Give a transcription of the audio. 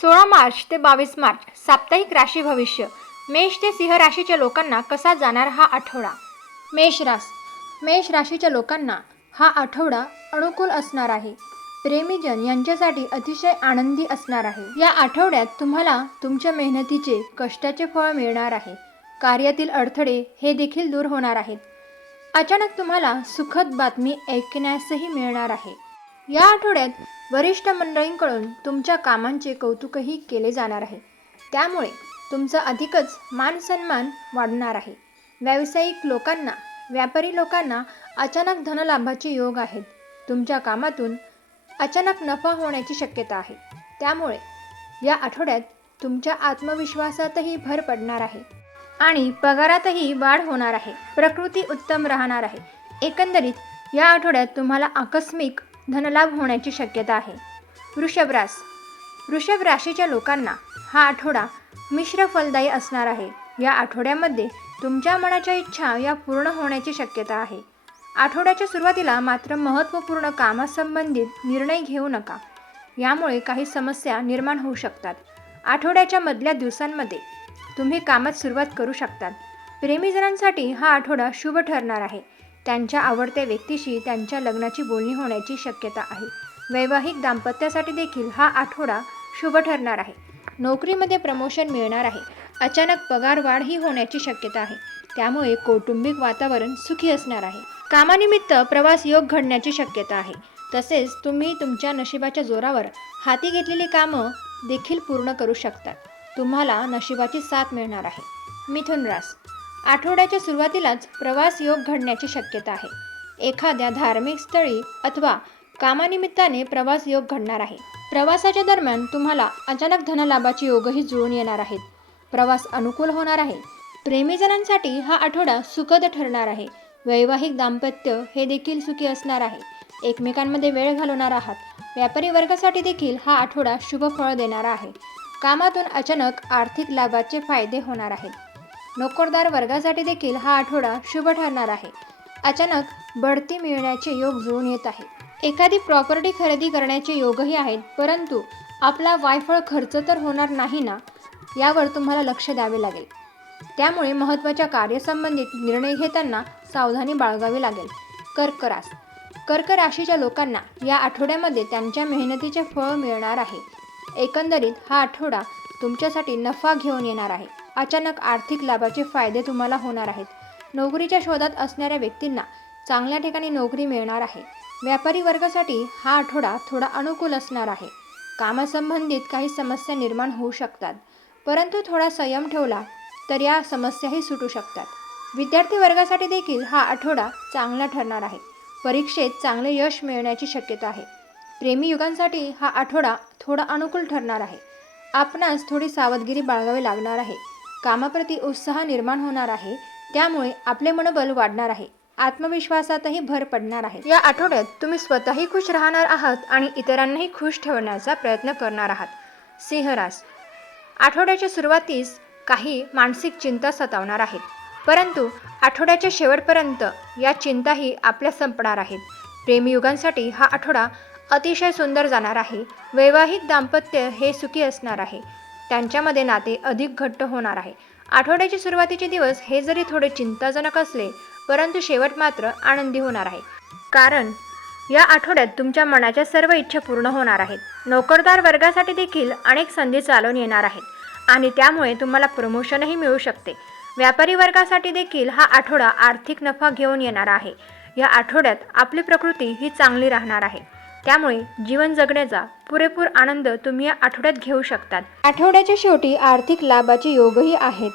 सोळा मार्च ते बावीस मार्च साप्ताहिक राशी भविष्य. मेष ते सिंह राशीच्या लोकांना कसा जाणार हा आठवडा? मेष रास. मेष राशीच्या लोकांना हा आठवडा अनुकूल असणार आहे. प्रेमीजन यांच्यासाठी अतिशय आनंदी असणार आहे. या आठवड्यात तुम्हाला तुमच्या मेहनतीचे कष्टाचे फळ मिळणार आहे. कार्यातील अडथळे हे देखील दूर होणार आहेत. अचानक तुम्हाला सुखद बातमी ऐकण्यासही मिळणार आहे. या आठवड्यात वरिष्ठ मंडळींकडून तुमच्या कामांचे कौतुकही केले जाणार आहे. त्यामुळे तुमचा अधिकच मान सन्मान वाढणार आहे. व्यावसायिक लोकांना व्यापारी लोकांना अचानक धनलाभाचे योग आहेत. तुमच्या कामातून अचानक नफा होण्याची शक्यता आहे. त्यामुळे या आठवड्यात तुमच्या आत्मविश्वासातही भर पडणार आहे आणि पगारातही वाढ होणार आहे. प्रकृती उत्तम राहणार आहे. एकंदरीत या आठवड्यात तुम्हाला आकस्मिक धनलाभ होण्याची शक्यता आहे. वृषभ रास वृषभ राशीच्या लोकांना हा आठवडा मिश्र फलदायी असणार आहे. या आठवड्यामध्ये तुमच्या मनाच्या इच्छा या पूर्ण होण्याची शक्यता आहे. आठवड्याच्या सुरुवातीला मात्र महत्त्वपूर्ण कामासंबंधित निर्णय घेऊ नका. यामुळे काही समस्या निर्माण होऊ शकतात. आठवड्याच्या मधल्या दिवसांमध्ये तुम्ही कामात सुरुवात करू शकतात. प्रेमीजनांसाठी हा आठवडा शुभ ठरणार आहे. त्यांच्या आवडत्या व्यक्तीशी त्यांच्या लग्नाची बोलणी होण्याची शक्यता आहे. वैवाहिक दाम्पत्यासाठी देखील हा आठवडा शुभ ठरणार आहे. नोकरीमध्ये प्रमोशन मिळणार आहे. अचानक पगार वाढही होण्याची शक्यता आहे. त्यामुळे कौटुंबिक वातावरण सुखी असणार आहे. कामानिमित्त प्रवास योग घडण्याची शक्यता आहे. तसेच तुम्ही तुमच्या नशिबाच्या जोरावर हाती घेतलेली कामं देखील पूर्ण करू शकता. तुम्हाला नशिबाची साथ मिळणार आहे. मिथुन रास आठवड्याच्या सुरुवातीलाच प्रवास योग घडण्याची शक्यता आहे. एखाद्या धार्मिक स्थळी अथवा कामानिमित्ताने प्रवास योग घडणार आहे. प्रवासाच्या दरम्यान तुम्हाला अचानक धनलाभाचे योगही जुळून येणार आहेत. प्रवास अनुकूल होणार आहे. प्रेमीजनांसाठी हा आठवडा सुखद ठरणार आहे. वैवाहिक दाम्पत्य हे देखील सुखी असणार आहे. एकमेकांमध्ये वेळ घालवणार आहात. व्यापारी वर्गासाठी देखील हा आठवडा शुभ फळ देणारा आहे. कामातून अचानक आर्थिक लाभाचे फायदे होणार आहेत. नोकरदार वर्गासाठी देखील हा आठवडा शुभ ठरणार आहे. अचानक बढती मिळण्याचे योग जुळून येत आहे. एखादी प्रॉपर्टी खरेदी करण्याचे योगही आहेत परंतु आपला वायफळ खर्च तर होणार नाही ना यावर तुम्हाला लक्ष द्यावे लागेल. त्यामुळे महत्त्वाच्या कार्यसंबंधित निर्णय घेताना सावधानी बाळगावी लागेल. कर्क रास कर्क राशीच्या लोकांना या आठवड्यामध्ये त्यांच्या मेहनतीचे फळ मिळणार आहे. एकंदरीत हा आठवडा तुमच्यासाठी नफा घेऊन येणार आहे. अचानक आर्थिक लाभाचे फायदे तुम्हाला होणार आहेत. नोकरीच्या शोधात असणाऱ्या व्यक्तींना चांगल्या ठिकाणी नोकरी मिळणार आहे. व्यापारी वर्गासाठी हा आठवडा थोडा अनुकूल असणार आहे. कामासंबंधित काही समस्या निर्माण होऊ शकतात. परंतु थोडा संयम ठेवला तर या समस्याही सुटू शकतात. विद्यार्थी वर्गासाठी देखील हा आठवडा चांगला ठरणार आहे. परीक्षेत चांगले यश मिळण्याची शक्यता आहे. प्रेमी युगांसाठी हा आठवडा थोडा अनुकूल ठरणार आहे. आपणास थोडी सावधगिरी बाळगावी लागणार आहे. कामाप्रती उत्साह निर्माण होणार आहे. त्यामुळे आपले मनोबल वाढणार आहे. आत्मविश्वासातही भर पडणार आहे. या आठवड्यात तुम्ही स्वतःही खुश राहणार आहात आणि इतरांनाही खुश ठेवण्याचा प्रयत्न करणार आहात. सिंहरास आठवड्याच्या सुरुवातीस काही मानसिक चिंता सतावणार आहेत. परंतु आठवड्याच्या शेवटपर्यंत या चिंताही आपल्या संपणार आहेत. प्रेमयुगांसाठी हा आठवडा अतिशय सुंदर जाणार आहे. वैवाहिक दाम्पत्य हे सुखी असणार आहे. त्यांच्यामध्ये नाते अधिक घट्ट होणार आहे. आठवड्याचे सुरुवातीचे दिवस हे जरी थोडे चिंताजनक असले परंतु शेवट मात्र आनंदी होणार आहे. कारण या आठवड्यात तुमच्या मनाच्या सर्व इच्छा पूर्ण होणार आहेत. नोकरदार वर्गासाठी देखील अनेक संधी चालून येणार आहेत आणि त्यामुळे तुम्हाला प्रमोशनही मिळू शकते. व्यापारी वर्गासाठी देखील हा आठवडा आर्थिक नफा घेऊन येणार आहे. या आठवड्यात आपली प्रकृती ही चांगली राहणार आहे. त्यामुळे जीवन जगण्याचा पुरेपूर आनंद तुम्ही या आठवड्यात घेऊ शकतात. आठवड्याच्या शेवटी आर्थिक लाभाचे योगही आहेत.